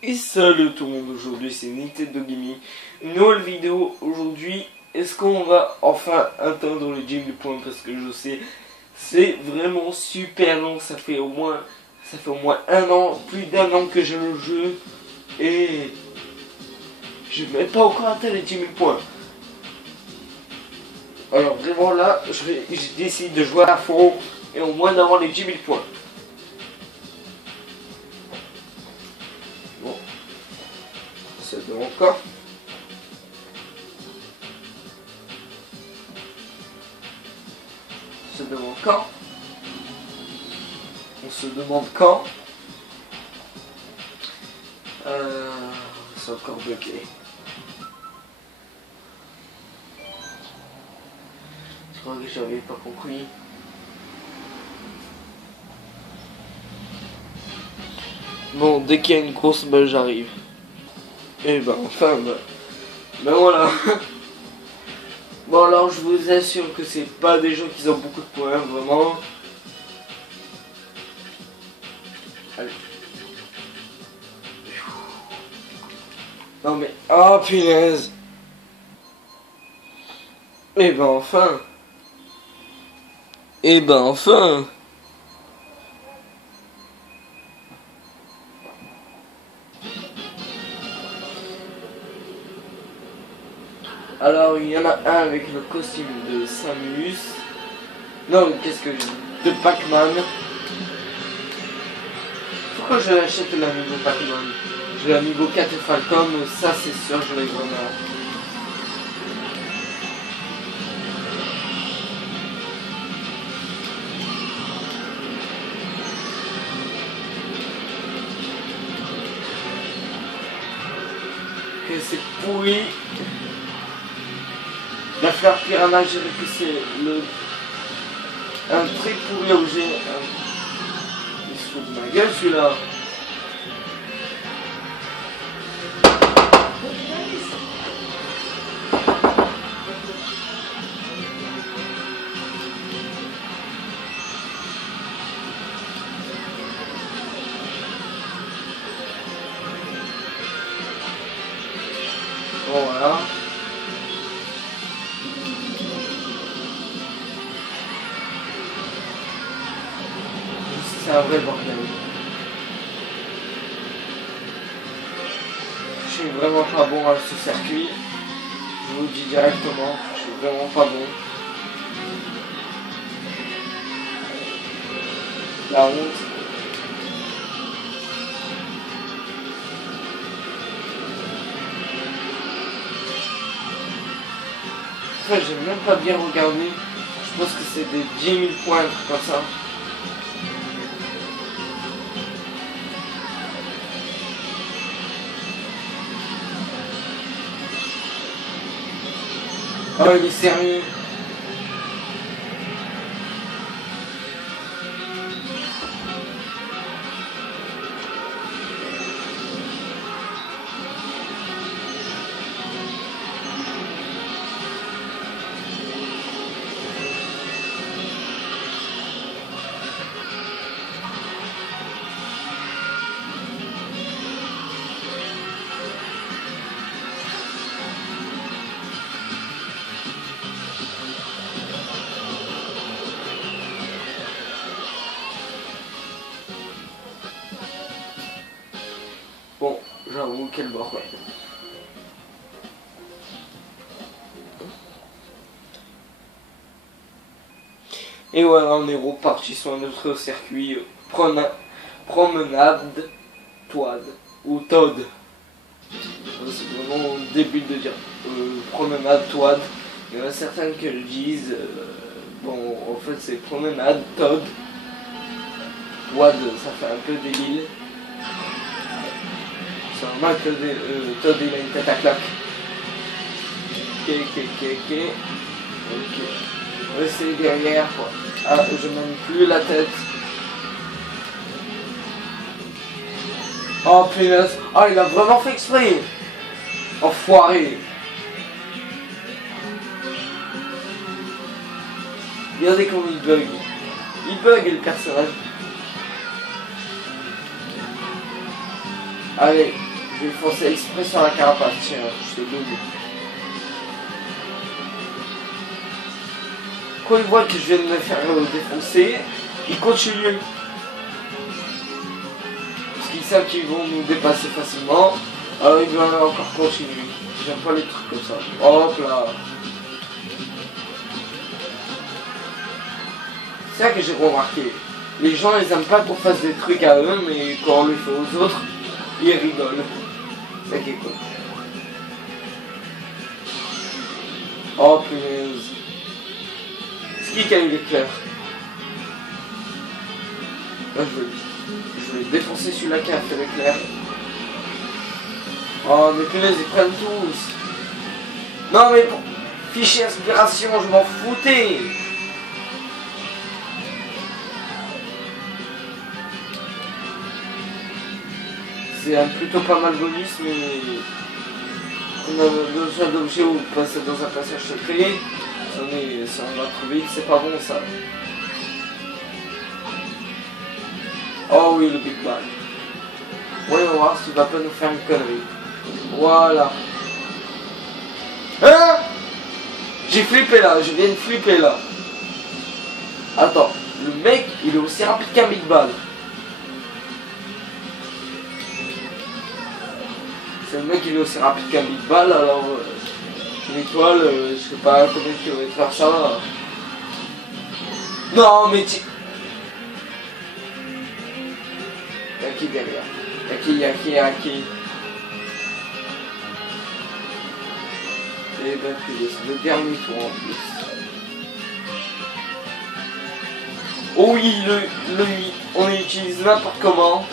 Et salut tout le monde, aujourd'hui c'est Nintendo Gaming, une nouvelle vidéo. Aujourd'hui, est-ce qu'on va enfin atteindre les 10 000 points? Parce que je sais, c'est vraiment super long, ça fait au moins un an, plus d'un an que j'ai le jeu. Et je n'ai même pas encore atteint les 10 000 points. Alors vraiment là, je décide de jouer à fond et au moins d'avoir les 10 000 points. Bon, c'est de encore. On se demande quand. On se demande quand. C'est encore bloqué. Je crois que j'avais pas compris. Bon, dès qu'il y a une course, ben j'arrive. Et ben enfin, ben voilà. Bon alors je vous assure que c'est pas des gens qui ont beaucoup de points, vraiment. Allez. Non mais... Oh punaise. Et ben enfin. Et ben enfin. Alors il y en a un avec le costume de Samus. Non, qu'est-ce que je dis? De Pac-Man. Pourquoi je achète l'amiibo Pac-Man? J'ai l'amiibo 4 Falcon, ça c'est sûr je l'ai vraiment. Que c'est pourri. La fleur piranha, je dirais que c'est un très pourri objet. Il se fout de ma gueule celui-là. Bon voilà. C'est un vrai bordel. Je suis vraiment pas bon à ce circuit. Je vous le dis directement, je suis vraiment pas bon. La honte. En fait, j'ai même pas bien regardé. Je pense que c'est des 10 000 points, un truc comme ça. Oh, il est sérieux. Bon, j'avoue, quel bordel. Et voilà, on est reparti sur notre circuit promenade Toad ou Toad. C'est vraiment débile de dire promenade Toad. Il y en a certains qui le disent. Bon, en fait, c'est promenade Toad. Toad, ça fait un peu débile. C'est normal que Toad il a une tête à claque. Ok. On va essayer derrière quoi. Ah, je mène plus la tête. Oh punaise. Oh, il a vraiment fait exprès. Enfoiré. Regardez comment il bug. Il bug le personnage. Allez, Je vais foncer exprès sur la carapace, tiens, je te donne. Quand ils voient que je viens de me faire défoncer, ils continuent. Parce qu'ils savent qu'ils vont nous dépasser facilement, alors ils vont encore continuer. J'aime pas les trucs comme ça. Hop là. C'est ça que j'ai remarqué. Les gens ils aiment pas qu'on fasse des trucs à eux, mais quand on le fait aux autres, ils rigolent. C'est ça qui est cool. Oh punaise. C'est qui a eu l'éclair? Là je vais défoncer celui-là qui a fait l'éclair. Oh mais punaise, ils prennent tous. Non mais pour fichier inspiration, je m'en foutais. C'est un plutôt pas mal bonus, mais on a besoin d'objets ou passer dans un passage secret. Si on va trouver, c'est pas bon ça. Oh oui, le Big Bang. Voyons voir s'il va pas nous faire une connerie. Voilà. Hein? J'ai flippé là, je viens de flipper là. Attends, le mec, il est aussi rapide qu'un Big Ball. C'est le mec, il est aussi rapide qu'un Big Ball, alors une étoile, je sais pas combien de kilomètres faire ça. Non, mais tu... Y'a qui derrière? Y'a qui? Et ben, c'est le dernier tour en plus. Oh oui, le 8, on l'utilise n'importe comment.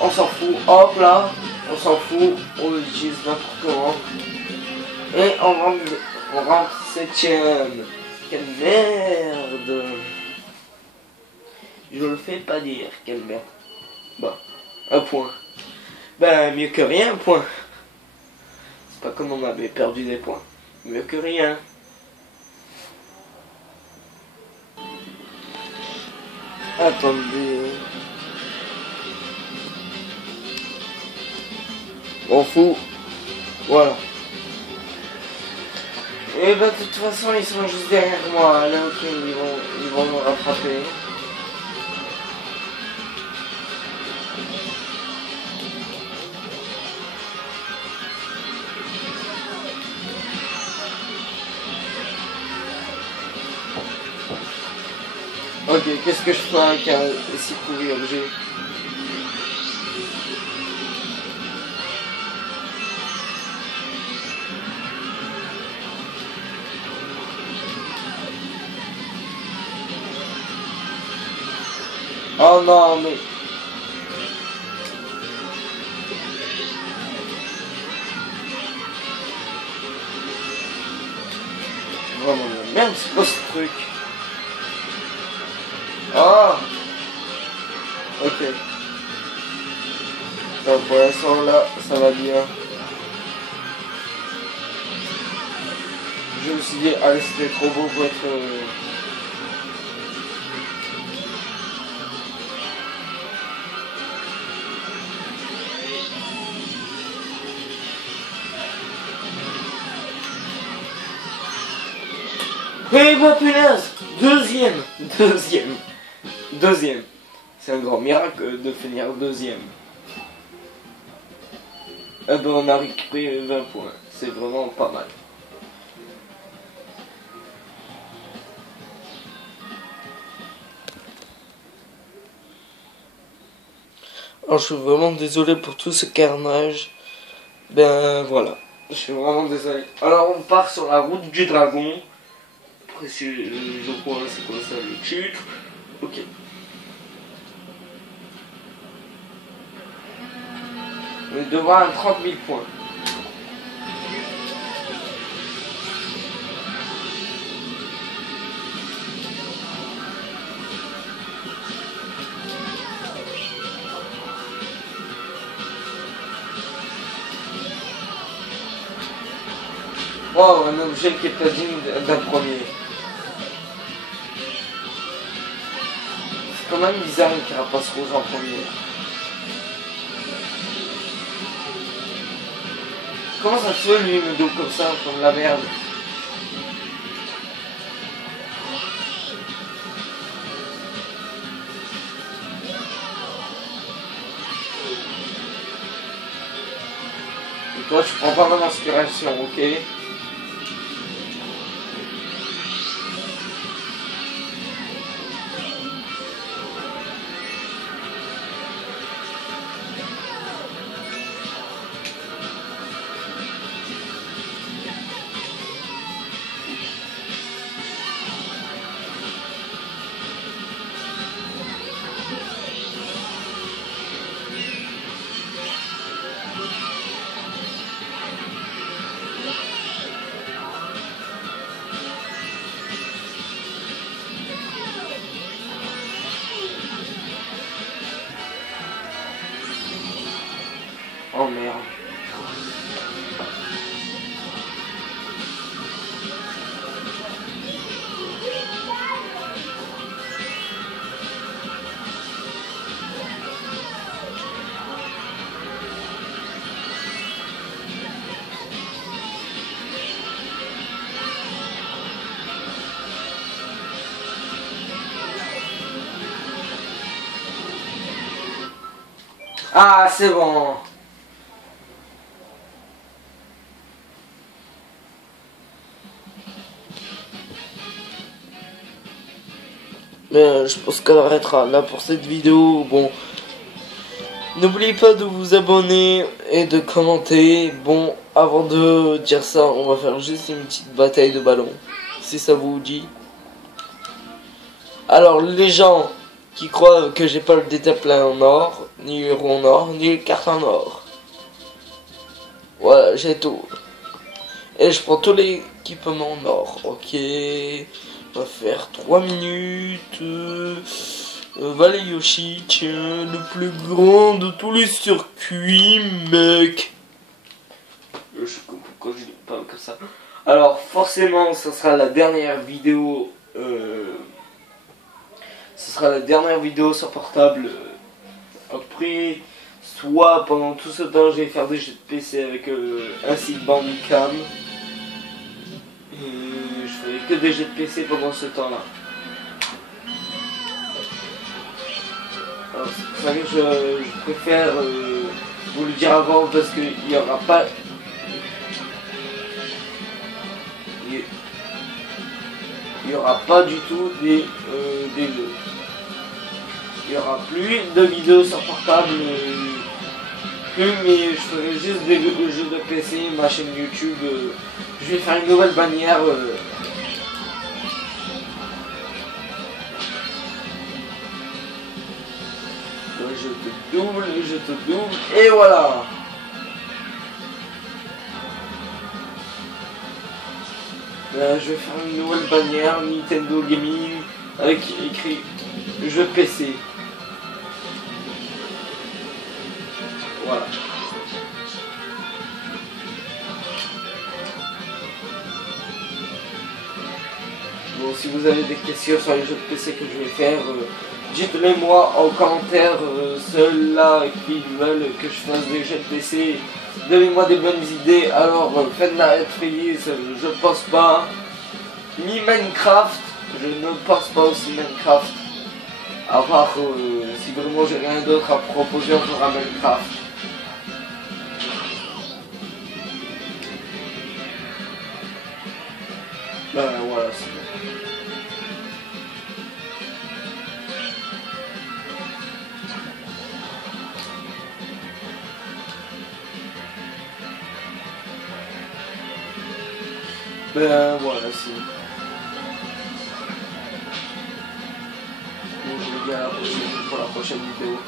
On s'en fout, hop là, on s'en fout, on l'utilise n'importe comment. Et on rentre 7ème. Quelle merde. Je le fais pas dire, quelle merde. Bah, un point. Ben, mieux que rien, un point. C'est pas comme on avait perdu des points. Mieux que rien. Attendez. On fout. Voilà. Et bah de toute façon ils sont juste derrière moi. Là ok, ils vont me rattraper. Ok, qu'est-ce que je fais avec un si pourri objet? Oh non mais... Vraiment la merde, c'est quoi ce truc? Ah. Ok. Donc pour l'instant là, ça va bien. Je me suis dit, allez c'était trop beau pour être... Eh bah punaise! Deuxième. C'est un grand miracle de finir deuxième. Eh ben on a récupéré 20 points. C'est vraiment pas mal. Alors je suis vraiment désolé pour tout ce carnage. Ben voilà. Je suis vraiment désolé. Alors on part sur la route du dragon. Précieux, je crois, c'est quoi ça, le titre? Ok. On est devant un 30 000 points. Wow, un objet qui est pas digne d'un premier. C'est quand même bizarre une carapace rose en premier. Comment ça se fait, lui, il me double comme ça, comme la merde? Et toi, tu prends pas mon inspiration, ok? Oh merde. Ah, c'est bon. Mais je pense qu'elle arrêtera là pour cette vidéo. Bon, n'oubliez pas de vous abonner et de commenter. Bon, avant de dire ça, on va faire juste une petite bataille de ballons, si ça vous dit. Alors, les gens qui croient que j'ai pas le détail en or, ni le héros en or, ni le carte en or. Voilà, j'ai tout. Et je prends tous les équipements en or. Ok. On va faire 3 minutes. Valley Yoshi, tiens, le plus grand de tous les circuits, mec. Je comprends pourquoi je dis pas comme ça. Alors, forcément, ça sera la dernière vidéo. Ce sera la dernière vidéo sur portable. Après, soit pendant tout ce temps, je vais faire des jeux de PC avec un site Bandicam. Et je ferai que des jeux de PC pendant ce temps-là. Alors, c'est pour ça que je préfère vous le dire avant parce qu'il n'y aura pas. Il n'y aura pas du tout des jeux. Il n'y aura plus de vidéos sur portable, mais je ferai juste des jeux de PC, ma chaîne YouTube. Je vais faire une nouvelle bannière. Je te double, et voilà. Je vais faire une nouvelle bannière Nintendo Gaming avec écrit jeu PC. Voilà. Bon, si vous avez des questions sur les jeux de PC que je vais faire, dites-les moi en commentaire. Ceux-là qui veulent que je fasse des jeux de PC, donnez-moi des bonnes idées. Alors, faites la release, je pense pas. Ni Minecraft, je ne pense pas aussi Minecraft. À part si vraiment j'ai rien d'autre à proposer, on fera Minecraft. Ben voilà, c'est bon. Ben voilà, c'est bon. Bon, je vous dis à la prochaine pour la prochaine vidéo.